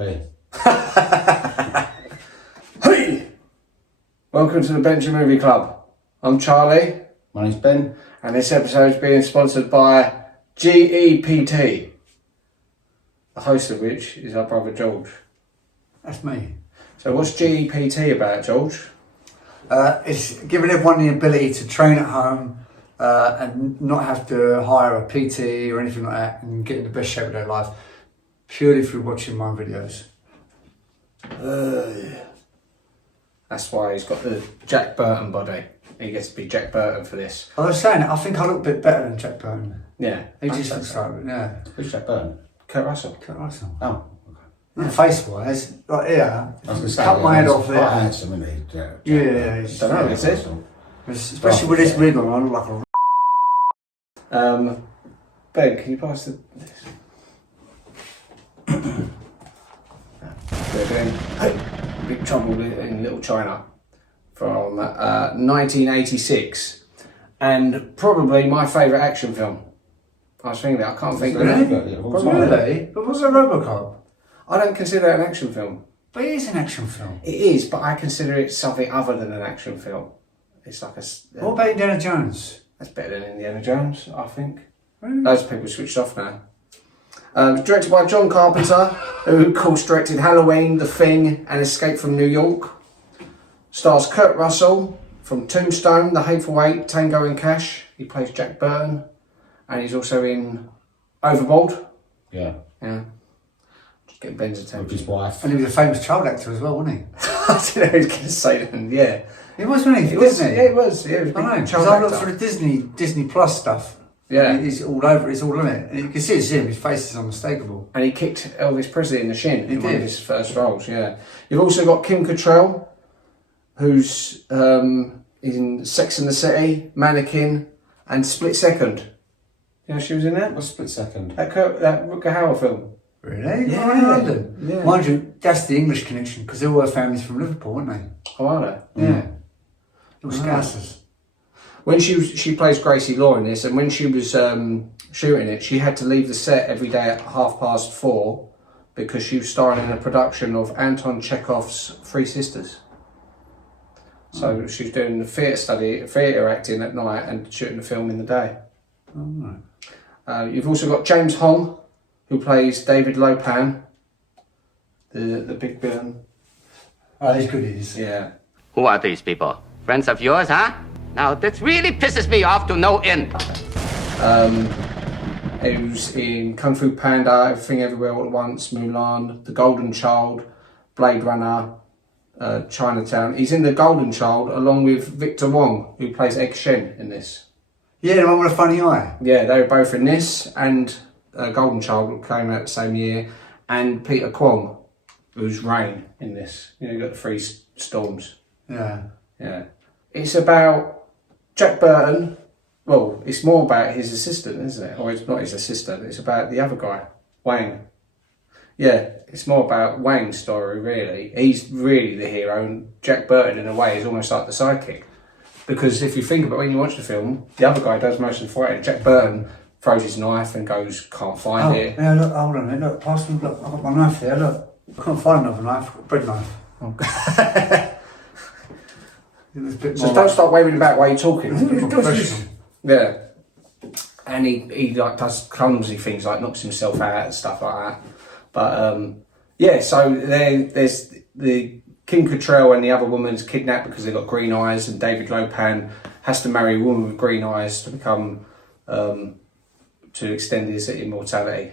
Hey. Hey! Welcome to the Benji Movie Club. I'm Charlie. My name's Ben. And this episode is being sponsored by GEPT. The host of which is our brother George. That's me. So what's GEPT about, George? It's giving everyone the ability to train at home and not have to hire a PT or anything like that and get in the best shape of their life purely through watching my videos. That's why he's got the Jack Burton body. He gets to be Jack Burton for this. I was saying, I think I look a bit better than Jack Burton. Yeah. He just looks like, yeah. Who's Jack Burton? Kurt Russell. Kurt Russell. Oh, And face-wise, like here, I was going to say, cut my head off quite there. handsome, isn't he? Jack Yeah, Burton. Don't know, is it? Especially with this wig on, I look like a... Ben, can you pass the... We're doing Big Trouble in Little China from 1986, and probably my favourite action film. I was thinking that, I can't think of it. Really? But what's a Robocop? I don't consider it an action film. But it is an action film. It is, but I consider it something other than an action film. It's like a... What about Indiana Jones? That's better than Indiana Jones, I think. Really? Those people switched off now. It's directed by John Carpenter, who of course directed Halloween, The Thing, and Escape from New York. Stars Kurt Russell from Tombstone, The Hateful Eight, Tango and Cash. He plays Jack Burton, and he's also in Overboard. Yeah. Yeah. Just getting Ben's With attention. his wife. And he was a famous child actor as well, wasn't he? I don't know who's going to say that. Yeah. He was, wasn't he? It was, Wasn't he? yeah, it was. Yeah, it was a I know, big because child I looked actor. for the Disney Plus stuff. Yeah. It's all over, it's all in it. And you can see it's him, his face is unmistakable. And he kicked Elvis Presley in the shin in one of did. his first roles, yeah. You've also got Kim Cattrall, who's in Sex and the City, Mannequin, and Split Second. You know she was in that? What's Split Second? That Rutger Hauer film. Really? Yeah. Oh, in London? Yeah. Mind you, that's the English connection, because all her family's from Liverpool, aren't they? Oh, are they? Yeah. Little Ah. Scousers. When she plays Gracie Law in this, and when she was shooting it, she had to leave the set every day at 4:30 because she was starring in a production of Anton Chekhov's Three Sisters. So she was doing the theatre acting at night and shooting the film in the day. Oh, right. You've also got James Hong, who plays David Lopan, the big villain. Oh, he's good, he is. Yeah. Who are these people? Friends of yours, huh? Now, this really pisses me off to no end. He was in Kung Fu Panda, Everything Everywhere All at Once, Mulan, The Golden Child, Blade Runner, Chinatown. He's in The Golden Child along with Victor Wong, who plays Egg Shen in this. Yeah, the one with a funny eye. Yeah, they were both in this, and Golden Child came out the same year, and Peter Kwong, who's Rain in this. You know, you got the three storms. Yeah. Yeah. It's about Jack Burton. Well, it's more about his assistant, isn't it? Or it's not his assistant, it's about the other guy, Wang. Yeah, it's more about Wang's story, really. He's really the hero, and Jack Burton, in a way, is almost like the sidekick. Because if you think about it, when you watch the film, the other guy does most of the fighting. Jack Burton throws his knife and goes, can't find it. Yeah, look, hold on a minute. Look, pass me, look, I've got my knife there, look. I can't find another knife, I've got a bread knife. It's a bit So more don't like- start waving about while you're talking. professional. Yeah. And he like does clumsy things, like knocks himself out and stuff like that. But yeah, so there's the Kim Cattrall and the other woman's kidnapped because they've got green eyes, and David Lopan has to marry a woman with green eyes to become to extend his immortality.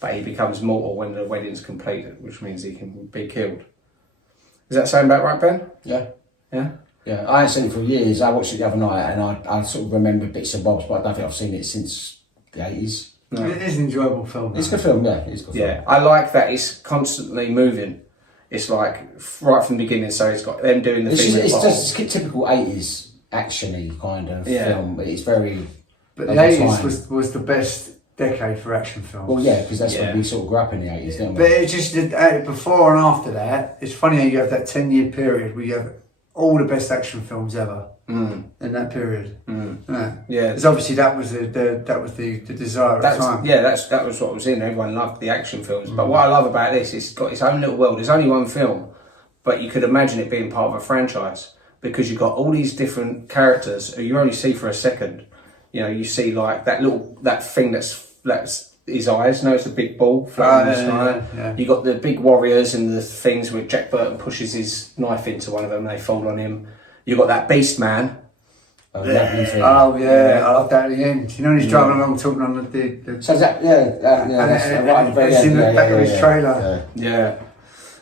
But he becomes mortal when the wedding's complete, which means he can be killed. Does that sound about right, Ben? Yeah. Yeah? Yeah. I hadn't seen it for years. I watched it the other night and I sort of remember bits and bobs, but I don't think I've seen it since the 80s. No. It is an enjoyable film. It's a though. good film, yeah. It's a good film. Yeah, I like that it's constantly moving. It's like right from the beginning, so it's got them doing the It's thing. just typical 80s action-y kind of Yeah. film. It's very... But the of the 80s time. was the best decade for action films. Well, yeah, because that's Yeah. when we sort of grew up in the 80s, didn't we? But it's just that before and after that, it's funny how you have that 10-year period where you have all the best action films ever in that period. Yeah. Because obviously that was the desire at the time. Yeah, that was what was in. Everyone loved the action films. But what I love about this is it's got its own little world. There's only one film, but you could imagine it being part of a franchise because you've got all these different characters who you only see for a second. You know, you see like that thing that's his eyes. No, it's a big ball floating in the sky. Yeah. You got the big warriors and the things where Jack Burton pushes his knife into one of them and they fall on him. You got that beast man. Oh yeah, I love that at the end. You know, he's driving along talking on the So that, that's right at the very it's in end. the back of his trailer. Yeah.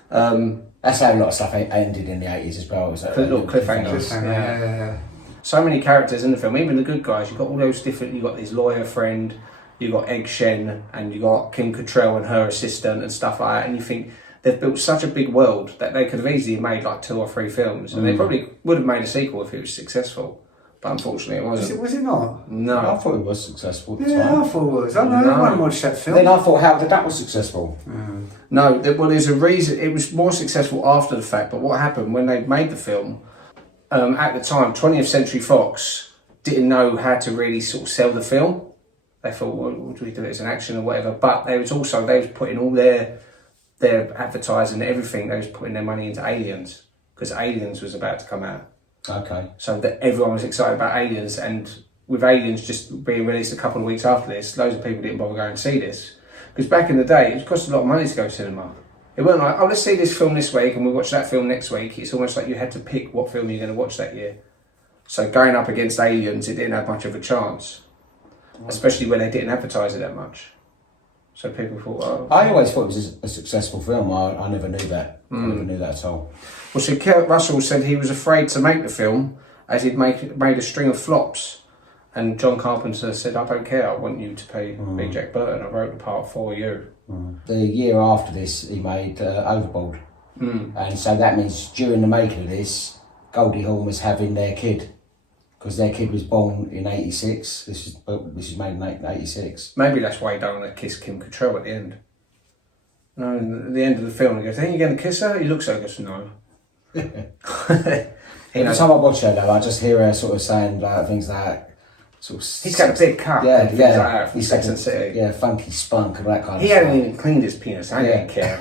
That's how a lot of stuff ended in the 80s as well. Little cliffhangers. Yeah. So many characters in the film, even the good guys. You've got all those different. You've got his lawyer friend. You've got Egg Shen, and you've got Kim Cattrall and her assistant and stuff like that. And you think they've built such a big world that they could have easily made like 2 or 3 films, and they probably would have made a sequel if it was successful. But unfortunately, it wasn't. Was it not? No, I thought it was successful at the Yeah, time. I thought it was. I don't want to watch that film. Then I thought Howard the Duck was successful. No. Well, there's a reason. It was more successful after the fact. But what happened when they made the film? At the time, 20th Century Fox didn't know how to really sort of sell the film. They thought, well, what do we do? It's an action or whatever. But they was putting all their advertising, everything. They was putting their money into Aliens because Aliens was about to come out. Okay. So that everyone was excited about Aliens, and with Aliens just being released a couple of weeks after this, loads of people didn't bother going to see this because back in the day, it cost a lot of money to go to cinema. It wasn't like, oh, let's see this film this week and we'll watch that film next week. It's almost like you had to pick what film you're going to watch that year. So going up against Aliens, it didn't have much of a chance. Especially when they didn't advertise it that much. So people thought, oh. I always thought it was a successful film. I never knew that. I never knew that at all. Well, so Kurt Russell said he was afraid to make the film as he'd made a string of flops. And John Carpenter said, I don't care, I want you to pay me Jack Burton. I wrote the part for you. The year after this, he made Overboard. And so that means during the making of this, Goldie Hawn was having their kid. Because their kid was born in 86. This is made in 86. Maybe that's why he don't want to kiss Kim Cattrall at the end. No, at the end of the film, he goes, think you're going to kiss her? He looks at her and goes, no. Every time I watch her though, I just hear her sort of saying things like sort of... He's got a big cut and things like that from Sex and the City. Yeah, funky spunk and that kind of He stuff. hadn't even cleaned his penis, I didn't care.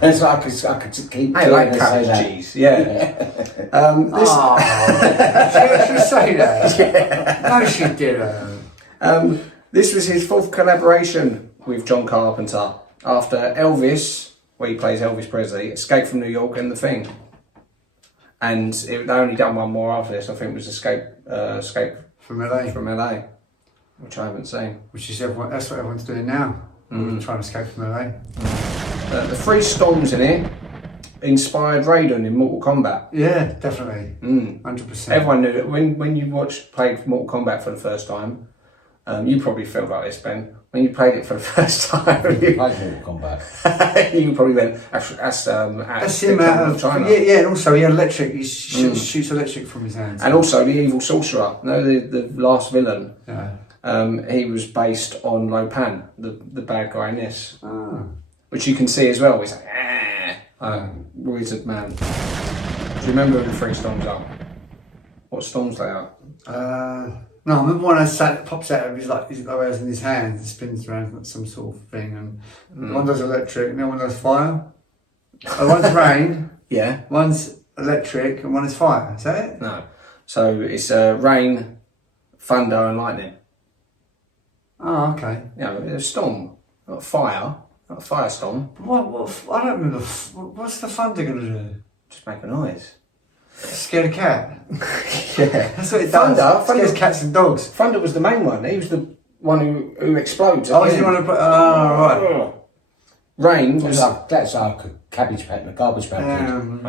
And so I could keep... I like cottage cheese, yeah. Did she say that? Yeah. No, she didn't. This was his 4th collaboration with John Carpenter after Elvis, where he plays Elvis Presley, Escape from New York and The Thing. And they only done one more after this. I think it was Escape From LA. from LA, which I haven't seen. Which is that's what everyone's doing now. Trying to escape from LA. The 3 storms in it inspired Raiden in Mortal Kombat. Yeah, definitely. 100%. Everyone knew that when you played Mortal Kombat for the first time. You probably felt like this, Ben. When you played it for the first time, Mortal Kombat. you probably went, that's him out of China. Yeah, and also he had electric. He shoots electric from his hands. And also the evil sorcerer, the last villain. Yeah. He was based on Lo Pan, the bad guy in this, which you can see as well. He's like, wizard man. Do you remember who the 3 storms are? What storms they are? No, I remember when pops out of his wears in his hands and spins around like some sort of thing, and one does electric, and the other one does fire. One's rain, Yeah. one's electric, and one is fire. Is that it? No. So it's rain, thunder, and lightning. Oh, okay. Yeah, a storm, not fire, not a firestorm. What? I don't remember. What's the thunder gonna do? Just make a noise. Scare the cat. Yeah. That's what it does. Scares cats and dogs. Thunder was the main one. He was the one who explodes. Oh, you want to put? Oh, right. Rain was. That's like a cabbage patch, a garbage patch.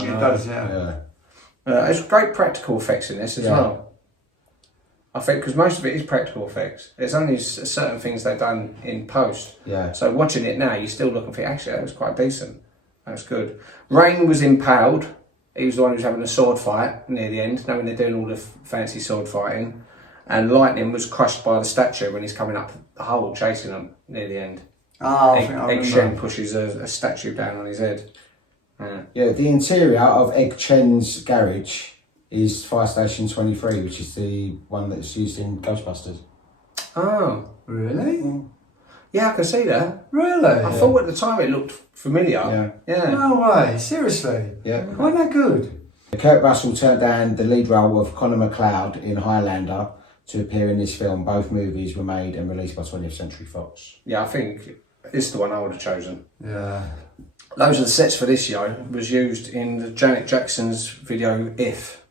It does, yeah. There's great practical effects in this as well. I think because most of it is practical effects. There's only certain things they've done in post. Yeah. So watching it now, you're still looking for actually that was quite decent. That's good. Rain was impaled. He was the one who was having a sword fight near the end, knowing they're doing all the fancy sword fighting. And Lightning was crushed by the statue when he's coming up the hole chasing them near the end. Oh, I think I Egg remember. Shen pushes a statue down on his head. Yeah, the interior of Egg Chen's garage is Fire Station 23, which is the one that's used in Ghostbusters. Oh, Really? yeah, I can see that. Really? I thought at the time it looked familiar. Yeah. No way, seriously? Yeah. Why that good? Kurt Russell turned down the lead role of Connor McLeod in Highlander to appear in this film. Both movies were made and released by 20th Century Fox. Yeah, I think it's the one I would have chosen. Yeah. Those are the sets for this, was used in the Janet Jackson's video If.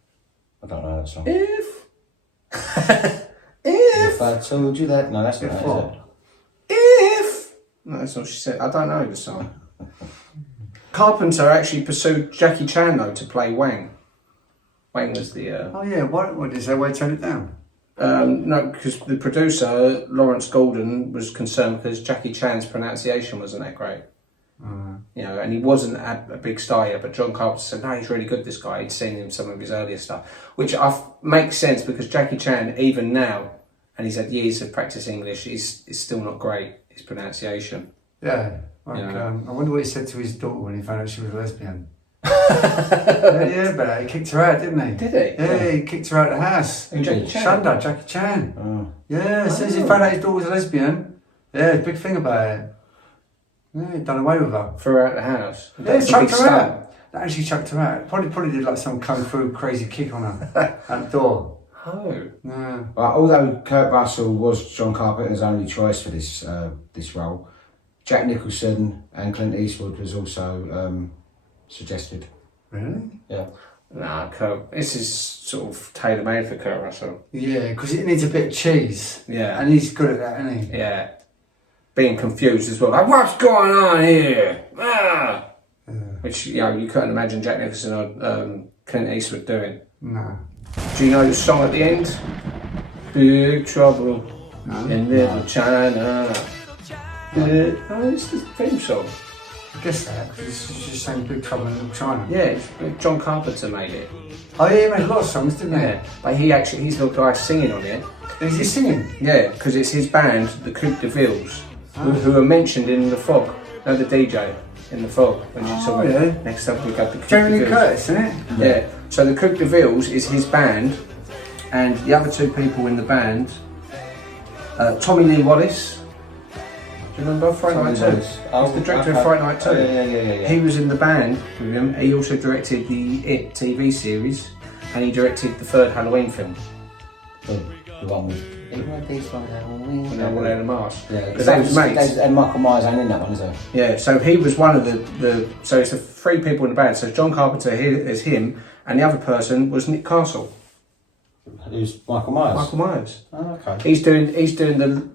I don't know that song. If. If I told you that. No, that's not that, is it? If. No, that's what she said. I don't know the song. Carpenter actually pursued Jackie Chan though to play Wang. Wang was the. Oh yeah. What is that way to turn it down? No, because the producer Lawrence Golden was concerned because Jackie Chan's pronunciation wasn't that great. You know, and he wasn't a big star yet. But John Carpenter said, "No, he's really good. This guy." He'd seen him some of his earlier stuff, which makes sense because Jackie Chan, even now, and he's had years of practice English, is still not great. His pronunciation. Yeah. Like, Yeah. I wonder what he said to his daughter when he found out she was a lesbian. yeah, but he kicked her out, didn't he? Did he? Yeah, he kicked her out of the house. Who, Jackie Chan? Shunned her, Jackie Chan. Oh. Yeah, as soon as he found out his daughter was a lesbian, yeah, big thing about it. Yeah, he done away with her. Threw her out the house. Yeah, That's a chucked big her stunt. out. Actually chucked her out. Probably did like some kung fu crazy kick on her at the door. Oh. Yeah. But although Kurt Russell was John Carpenter's only choice for this role, Jack Nicholson and Clint Eastwood was also suggested. Really? Yeah. Nah, this is sort of tailor-made for Kurt Russell. Yeah, because it needs a bit of cheese. Yeah. And he's good at that, isn't he? Yeah. Being confused as well. Like, what's going on here? Ah! Yeah. Which, you know, you couldn't imagine Jack Nicholson or Clint Eastwood doing. No. Do you know the song at the end? Big Trouble in Little China. Oh, it's the theme song. I guess that, because it's just saying Big Trouble in Little China. Yeah, John Carpenter made it. Oh yeah, he made a lot of songs, didn't he? Yeah, but he's the guy singing on it. Is he singing? Yeah, because it's his band, the Coupe de Villes, who are mentioned in The Fog. No, the DJ in The Fog. When you saw it. Yeah. Next up we got the Coupe Jeremy de Villes. Curtis, isn't it? Yeah, so the Coupe de Villes is his band, and the other two people in the band, Tommy Lee Wallace. Do you remember Friday Night 2? He's the director of Friday Night 2. Yeah. He was in the band with him. He also directed the It TV series, and he directed the third Halloween film. The one with... When they all had a mask. Yeah, Because they was mates. And Michael Myers ain't in that one, is there? Yeah, so he was one of the so it's the three people in the band. So John Carpenter here is him, and the other person was Nick Castle. Who's Michael Myers? Michael Myers. Oh, okay. He's doing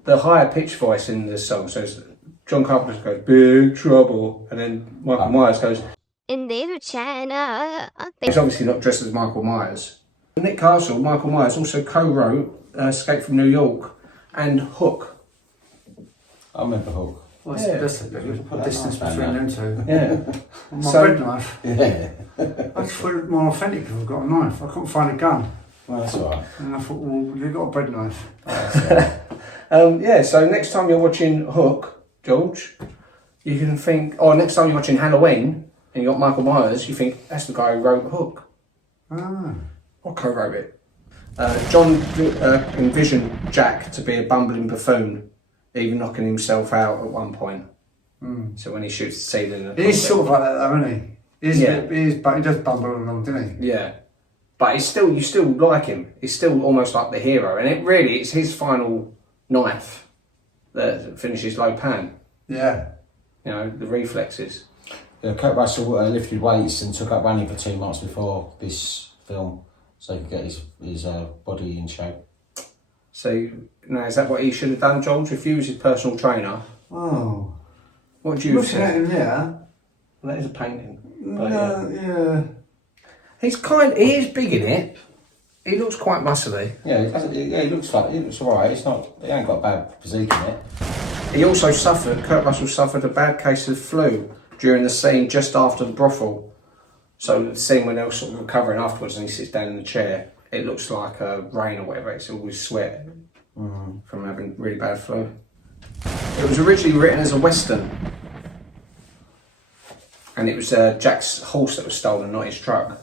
the higher pitch voice in the song. So it's, John Carpenter goes Big Trouble, and then Michael Myers goes in Little China. He's obviously not dressed as Michael Myers. Nick Castle, Michael Myers, also co-wrote Escape from New York and Hook. I remember Hook. Well, Yeah. that's a bit of a distance between them two. Yeah. My So- bread knife. Yeah. I just thought it more authentic if I've got a knife. I couldn't find a gun. Well, that's alright. And I thought, well, you've got a bread knife. Yeah, so next time you're watching Hook, George, you can think, or next time you're watching Halloween and you got Michael Myers, you think that's the guy who wrote Hook. Ah. Or co-wrote it. John envisioned Jack to be a bumbling buffoon, even knocking himself out at one point. So when he shoots the ceiling... He is sort of like that though, isn't he? He is, Yeah. but he does bumble along, doesn't he? Yeah. But you still like him. He's still almost like the hero. And it's his final knife that finishes Lo Pan. Yeah. You know, the reflexes. Kurt Russell lifted weights and took up running for 2 months before this film, so he could get his body in shape. So, now, is that what he should have done, George? If you was his personal trainer, Oh. what do you Looking at think? him there. Well, that is a painting. But, Yeah. he is big in it. He looks quite muscly. Yeah, he looks alright. He ain't got a bad physique in it. He also Kurt Russell suffered a bad case of flu during the scene just after the brothel. So the scene when they're sort of recovering afterwards and he sits down in the chair, it looks like rain or whatever. It's always sweat from having really bad flu. It was originally written as a Western. and it was Jack's horse that was stolen, not his truck.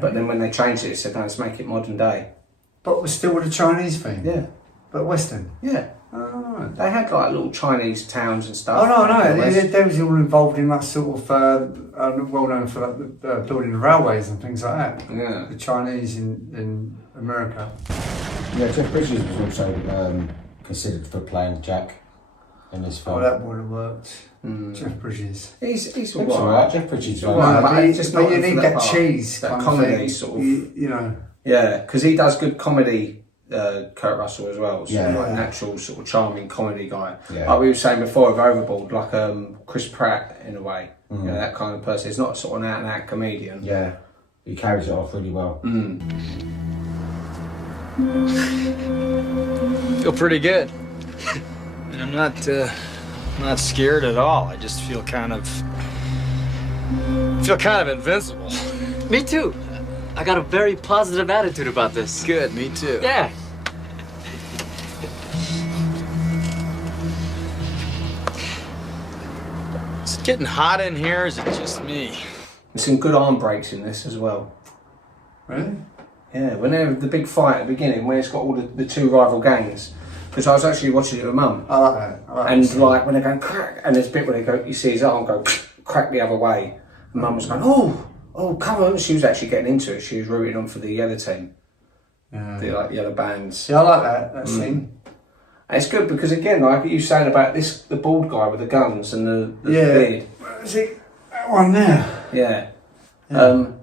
But then when they changed it, they said, no, let's make it modern day. But we're still with the Chinese thing? Yeah. But Western? Yeah. Oh. They had like little Chinese towns and stuff. Oh, no. They was all involved in that sort of, well known for like, building railways and things like that. Yeah. The Chinese in America. Yeah, Jeff Bridges was also considered for playing Jack in this film. Oh, that would have worked. Jeff Bridges. He's all all right. right. Jeff Bridges. All Right. right. But you need that cheese that kind comedy of thing. sort of. You know. Yeah, because he does good comedy, Kurt Russell as well. So Yeah. like an actual sort of charming comedy guy. Yeah. Like we were saying before of Overboard, like Chris Pratt in a way. You know, that kind of person. He's not sort of an out and out comedian. Yeah, he carries it off really well. Feel pretty good. And I'm not scared at all. I just feel kind of invincible. Me too. I got a very positive attitude about this. Good, me too. Yeah. Is it getting hot in here, or is it just me? There's some good arm breaks in this as well. Really? Yeah, when they have the big fight at the beginning, where it's got all the two rival gangs. Because I was actually watching it with Mum. I like that. And like when they're going crack, and there's a bit where they go, you see his arm go crack the other way. And Mum was going, oh, come on. She was actually getting into it. She was rooting on for the other team. The other bands. Yeah, I like that scene. And it's good because again, like you saying about this, the bald guy with the guns and the beard. Is it that one there? Yeah.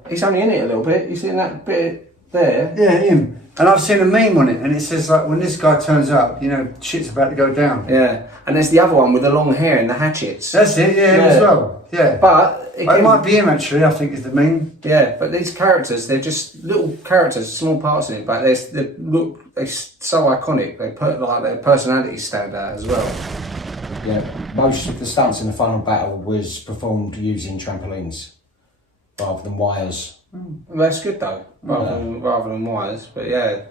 He's only in it a little bit. You seen that bit there? Yeah, him. And I've seen a meme on it, and it says like, when this guy turns up, you know, shit's about to go down. Yeah. And there's the other one with the long hair and the hatchets. That's it. Yeah, him as well. Yeah. But it might be him actually. I think is the meme. Yeah, but these characters, they're just little characters, small parts in it, but they're so iconic. They put like their personalities stand out as well. Yeah, most of the stunts in the final battle was performed using trampolines rather than wires. Well, that's good though, rather than wires. But yeah,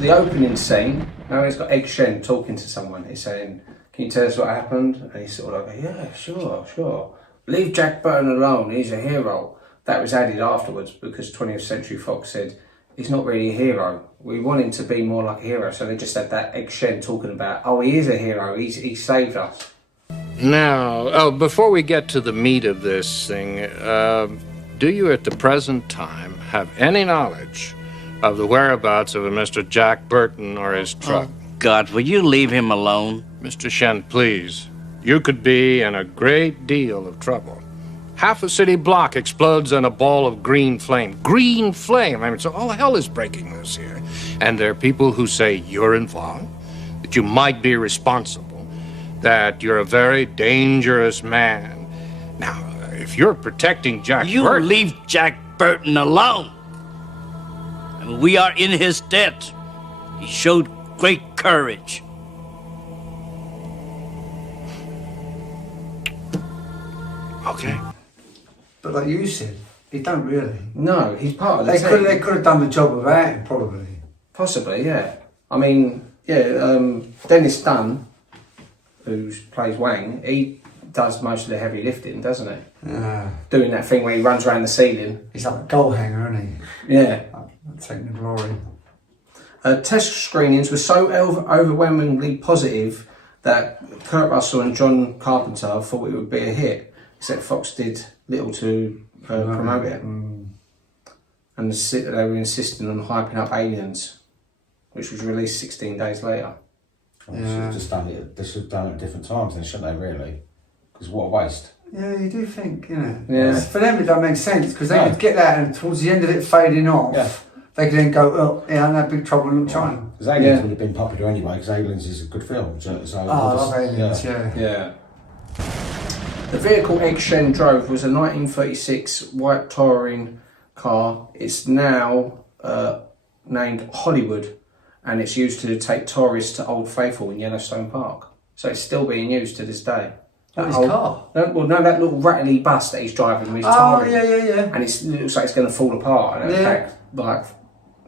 the opening scene. Now he's got Egg Shen talking to someone. He's saying, "Can you tell us what happened?" And he's sort of like, "Yeah, sure. Leave Jack Burton alone. He's a hero." That was added afterwards because 20th Century Fox said he's not really a hero. We want him to be more like a hero, so they just had that Egg Shen talking about, "Oh, he is a hero. He saved us." Now, before we get to the meat of this thing, do you at the present time have any knowledge of the whereabouts of a Mr. Jack Burton or his truck? Oh, God, will you leave him alone? Mr. Shen, please. You could be in a great deal of trouble. Half a city block explodes in a ball of green flame. Green flame! I mean, so all hell is breaking loose here. And there are people who say you're involved, that you might be responsible, that you're a very dangerous man. Now, if you're protecting Jack You Burton... leave Jack Burton alone. I mean, we are in his debt. He showed great courage. Okay. But like you said, he don't really. No, he's part of the They team. could have done the job without him, probably. Possibly, yeah. I mean, yeah. Dennis Dunn, who plays Wang, he does most of the heavy lifting, doesn't he? Yeah. Doing that thing where he runs around the ceiling. He's like a goal hanger, isn't he? Yeah. Like, taking the glory. Test screenings were so overwhelmingly positive that Kurt Russell and John Carpenter thought it would be a hit, except Fox did little to promote it. And they were insisting on hyping up Aliens, which was released 16 days later. They should have just done it. They should have done it at different times, then, shouldn't they? Really? Because what a waste. Yeah, you do think, you know. Yeah. For them, it don't make sense because they No. could get that, and towards the end of it fading off, Yeah. they could then go, "Oh, yeah, I'm in big trouble in China." Because Aliens would have been popular anyway. Because Aliens is a good film. So Oh, I love Aliens. Yeah. Yeah. The vehicle Egg Shen drove was a 1936 white touring car. It's now named Hollywood, and it's used to take tourists to Old Faithful in Yellowstone Park. So it's still being used to this day. That his car? No, that little rattly bus that he's driving with his Oh, touring. yeah. And it looks like it's going to fall apart. And in Yeah. fact, like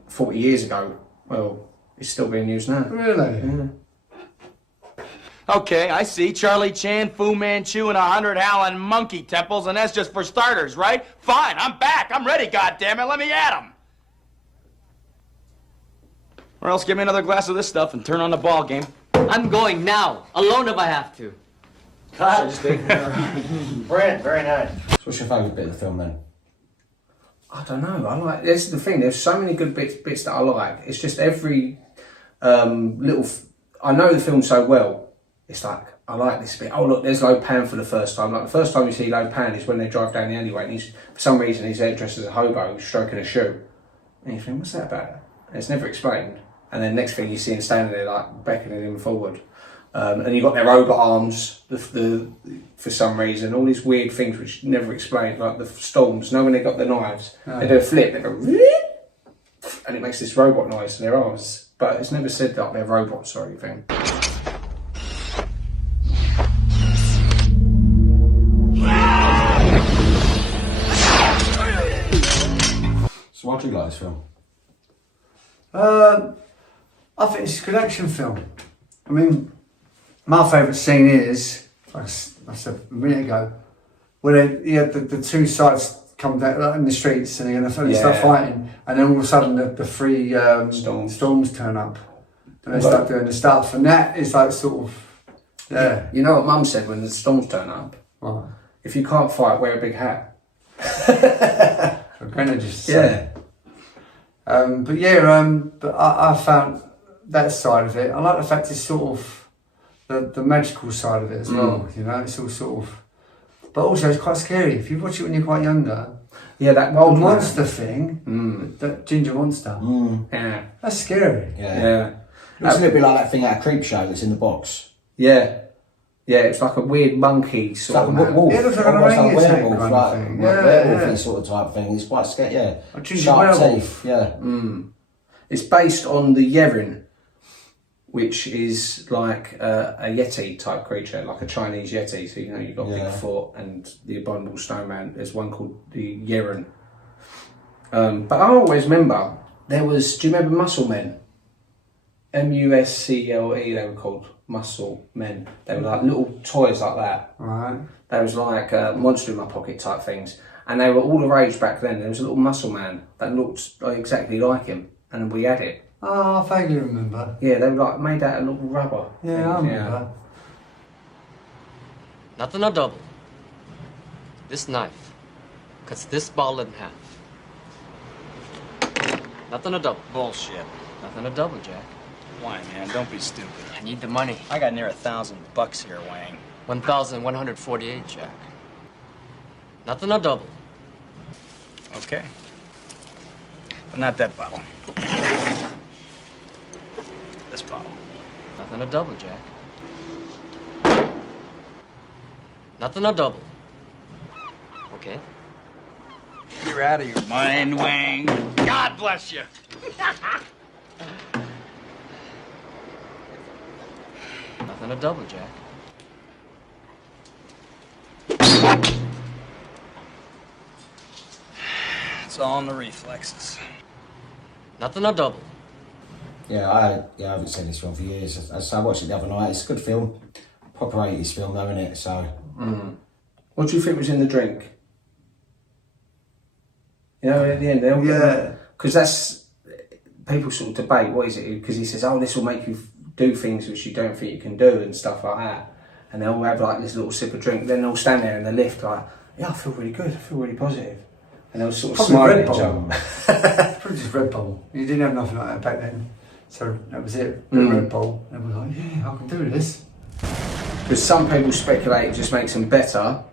40 years ago, well, it's still being used now. Really? Yeah. Okay, I see. Charlie Chan, Fu Manchu, and 100 Howlin' monkey temples, and that's just for starters, right? Fine, I'm back. I'm ready, goddammit. Let me at 'em. Or else give me another glass of this stuff and turn on the ball game. I'm going now, alone if I have to. Cut. Brilliant, very nice. So what's your favourite bit of the film then? I don't know. I like. This is the thing. There's so many good bits that I like. It's just every little. I know the film so well. It's like I like this bit. Oh look, there's Lo Pan for the first time. Like the first time you see Lo Pan is when they drive down the alleyway, and he's for some reason he's there dressed as a hobo stroking a shoe, and you think, what's that about? And it's never explained. And then next thing you see him standing there like beckoning him forward. And you've got their robot arms for some reason, all these weird things which never explained, like the storms. When they got the knives, they do a flip, they go, and it makes this robot noise to their arms, but it's never said like they're robots or anything. So what do you like this film? I think it's a good action film. I mean, my favourite scene is, like I said a minute ago, where the two sides come down like, in the streets and they're going to start fighting, and then all of a sudden the three storms turn up and they start doing the stuff, and that is like sort of, yeah. You know what Mum said when the storms turn up? What? If you can't fight, wear a big hat. Granny just said. But I found that side of it. I like the fact it's sort of the magical side of it as well. You know, it's all sort of, but also it's quite scary if you watch it when you're quite younger. Yeah, that wild monster thing, that ginger monster. Yeah, that's scary. Yeah. It's a little bit like that thing out of Creepshow that's in the box. Yeah. Yeah, it's like a weird monkey sort of wolf. Yeah, it looks like almost an like orangutan werewolf, kind like of thing. werewolf sort of type thing. It's quite scary, yeah. Sharp teeth, yeah. It's based on the Yeren, which is like a Yeti type creature, like a Chinese Yeti. So, you've got Bigfoot and the Abominable Snowman. There's one called the Yeren. But I always remember, do you remember Muscle Men? MUSCLE they were called, Muscle Men. They were like little toys like that. Right. They was like Monster in My Pocket type things. And they were all the rage back then. There was a little muscle man that looked exactly like him. And we had it. Oh, I vaguely remember. Yeah, they were like made out of little rubber. Yeah, I remember. Nothing a double. This knife cuts this ball in half. Nothing a double. Bullshit. Nothing a double, Jack. Wang, man, don't be stupid. I need the money. I got near $1,000 here, Wang. 1,148, Jack. Nothing a double. Okay. But not that bottle. This bottle. Nothing a double, Jack. Nothing a double. Okay. You're out of your mind, Wang. God bless you. Nothing a double, Jack. It's all in the reflexes. Nothing a double. Yeah, I haven't seen this film for years. I watched it the other night. It's a good film. Proper 80s film though, isn't it? So. What do you think was in the drink? At the end, because that's people sort of debate what is it, because he says, oh, this will make you do things which you don't think you can do and stuff like that, and they'll have like this little sip of drink, then they'll stand there in the lift like, yeah, I feel really good, I feel really positive, and they'll sort of smile at each other. Probably just Red Bull. You didn't have nothing like that back then, so that was it. Red Bull. And we're like, yeah, I can do this. Because some people speculate it just makes them better,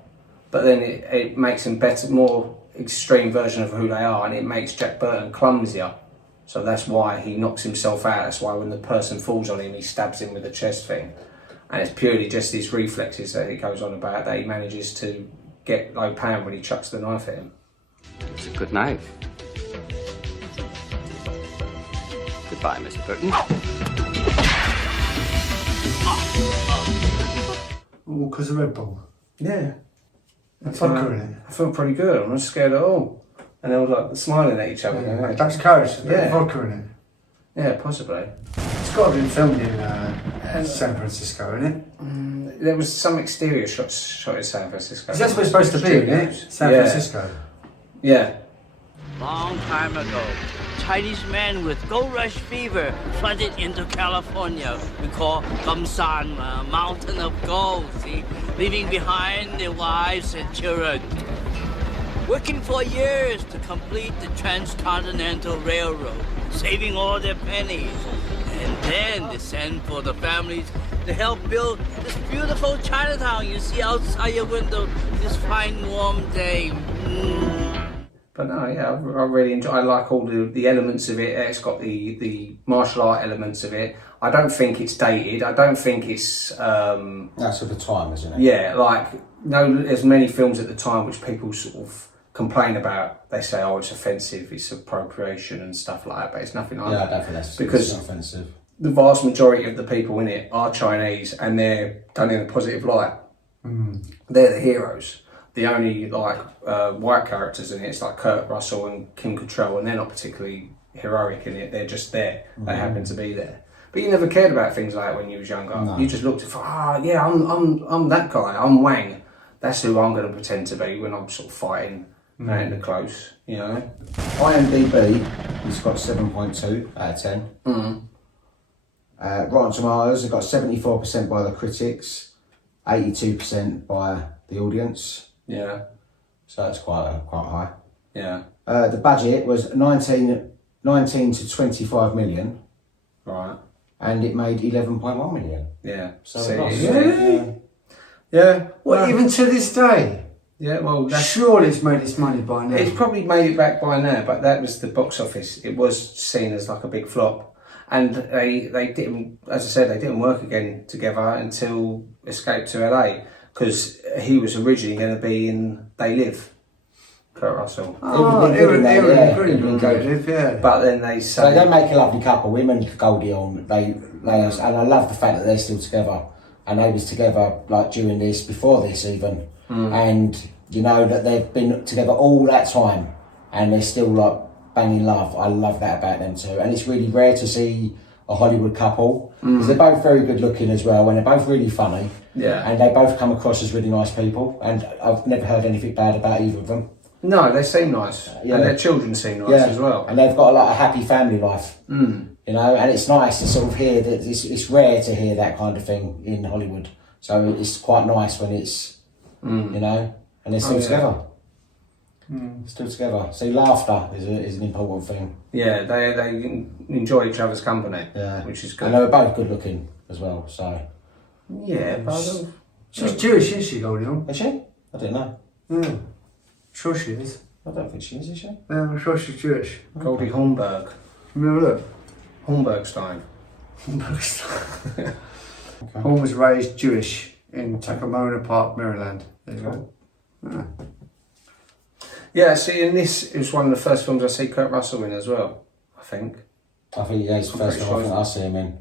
but then it makes them better, more extreme version of who they are, and it makes Jack Burton clumsier. So that's why he knocks himself out. That's why when the person falls on him, he stabs him with a chest thing. And it's purely just his reflexes that he goes on about, that he manages to get Lo Pan when he chucks the knife at him. It's a good knife. Goodbye, Mr. Burton. All because of Red Bull. Yeah. I felt pretty good. I'm not scared at all. And they were like smiling at each other. That's courage. Yeah. Vodka in it. Yeah, possibly. It's got to be filmed in San Francisco, isn't it? There was some exterior shots shot in San Francisco. Is that where it's supposed to be, isn't it? San Francisco. Yeah. Long time ago, Chinese men with gold rush fever flooded into California. We call Gamsan, mountain of gold, see? Leaving behind their wives and children. Working for years to complete the Transcontinental Railroad, saving all their pennies. And then they send for the families to help build this beautiful Chinatown you see outside your window this fine warm day. But no, yeah, I really enjoy. I like all the elements of it. It's got the martial art elements of it. I don't think it's dated. I don't think it's. That's of the time, isn't it? Yeah, like there's many films at the time which people sort of complain about. They say, "Oh, it's offensive. It's appropriation and stuff like that." But it's nothing like that. Yeah, I don't think that's because it's not offensive. The vast majority of the people in it are Chinese, and they're done in a positive light. They're the heroes. The only white characters in it is like Kurt Russell and Kim Cattrall, and they're not particularly heroic in it. They're just there. They happen to be there. But you never cared about things like that when you was younger. No. You just looked at, I'm that guy. I'm Wang. That's who I'm going to pretend to be when I'm sort of fighting out in the close. You know. IMDb, it's got 7.2 out of 10. Rotten Tomatoes, it got 74% by the critics, 82% by the audience. Yeah. So that's quite high. Yeah. The budget was 19 to 25 million. Right. And it made 11.1 million. Yeah. So Really? Yeah. Well, even to this day? Yeah, well, surely it's made its money by now. It's probably made it back by now, but that was the box office. It was seen as like a big flop. And they didn't, as I said, they didn't work again together until Escape to LA, because he was originally going to be in They Live, Kurt Russell. Oh, it would been good, yeah. But then they So they make a lovely couple. Him and Goldie Hawn, and I love the fact that they're still together. And they was together like during this, before this even. And you know that they've been together all that time, and they're still like banging love. I love that about them too. And it's really rare to see a Hollywood couple, because they're both very good looking as well, and they're both really funny. Yeah. And they both come across as really nice people, and I've never heard anything bad about either of them. No, they seem nice. Yeah. And their children seem nice as well. And they've got a happy family life. You know, and it's nice to sort of hear that. It's rare to hear that kind of thing in Hollywood. So it's quite nice when it's, you know, and they're still together. Still together. So laughter is an important thing. Yeah, they enjoy each other's company. Yeah, which is good. And they were both good looking as well. So yeah, but she's Jewish, isn't she, Goldie Hawn? Is she? I don't know. Yeah, sure she is. I don't think she is she? Yeah, I'm sure she's Jewish. Goldie Hawnberg. Let me have a look. Hornbergstein. Okay. Hawn was raised Jewish in Tacoma Park, Maryland. There you go. Yeah. Yeah, see, in this, it was one of the first films I see Kurt Russell in as well, I think. Yeah, it's the first time I think I see him in.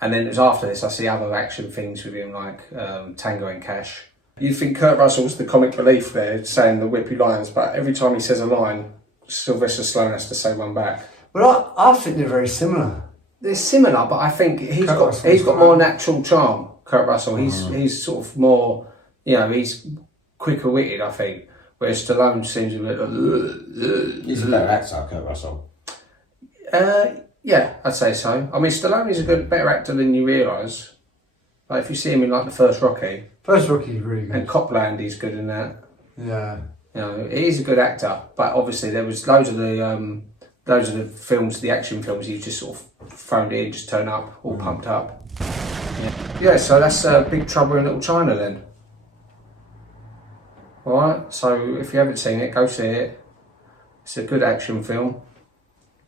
And then it was after this, I see other action things with him, like Tango and Cash. You think Kurt Russell's the comic relief there, saying the whippy lines, but every time he says a line, Sylvester Stallone has to say one back. Well, I think they're very similar. They're similar, but I think he's got more natural charm, Kurt Russell. He's sort of more, you know, he's quicker witted, I think. Whereas Stallone seems a bit like... He's a better actor, Kurt Russell. Yeah, I'd say so. I mean, Stallone is a better actor than you realise. Like, if you see him in, like, the first Rocky... First Rocky is really good. And Copland, he's good in that. Yeah. You know, he's a good actor. But obviously, there was loads of the films, the action films, you just sort of phoned in, just turn up, all pumped up. Yeah, so that's Big Trouble in Little China then. Alright, so if you haven't seen it, go see it. It's a good action film.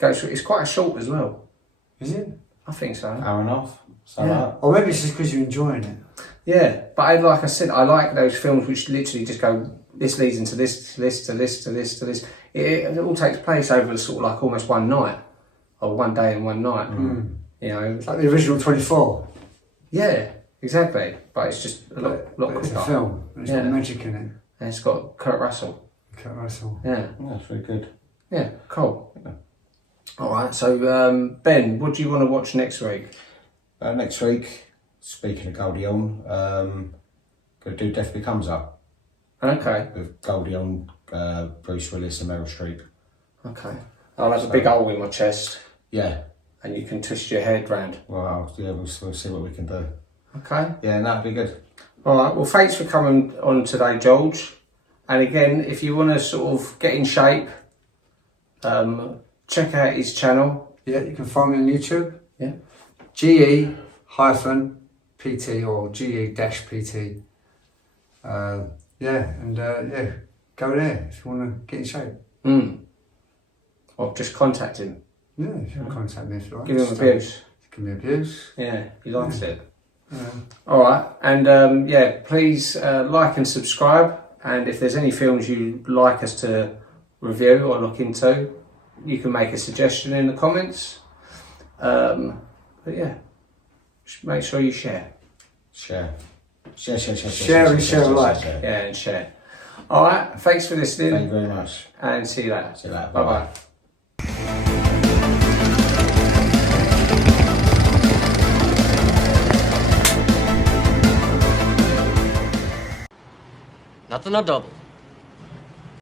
It's quite short as well. Is it? I think so. Hour and a half. Yeah. Or maybe it's just because you're enjoying it. Yeah, but like I said, I like those films which literally just go, this leads into this, to this, to this, to this, to this. It all takes place over sort of like almost one night, or one day and one night. You know, like the original 24. Yeah, exactly. But it's just a lot quicker. It's a film. It's got magic in it. And it's got Kurt Russell. Kurt Russell. Yeah. That's very good. Yeah, cool. All right. So Ben, what do you want to watch next week? Next week, speaking of Goldie Hawn, gonna do Death Becomes Up. Okay. With Goldie Hawn, Bruce Willis and Meryl Streep. Okay. I'll have a big hole in my chest. Yeah. And you can twist your head round. Well, yeah, we'll see what we can do. Okay. Yeah, that'd be good. All right. Well, thanks for coming on today, George. And again, if you want to sort of get in shape, check out his channel. Yeah, you can find me on YouTube. Yeah. GE-PT or GE-PT. Yeah, go there if you want to get in shape. Or just contact him. Yeah, if you want to contact me if you like. Give him abuse. Give me abuse. Yeah, he likes it. Yeah. All right, and please like and subscribe. And if there's any films you'd like us to review or look into, you can make a suggestion in the comments. But yeah, just make sure you share. Share. Share alike. Yeah, and share. All right, thanks for listening. Thank you very much. And see you later. See you later. Bye bye. Nothing a double.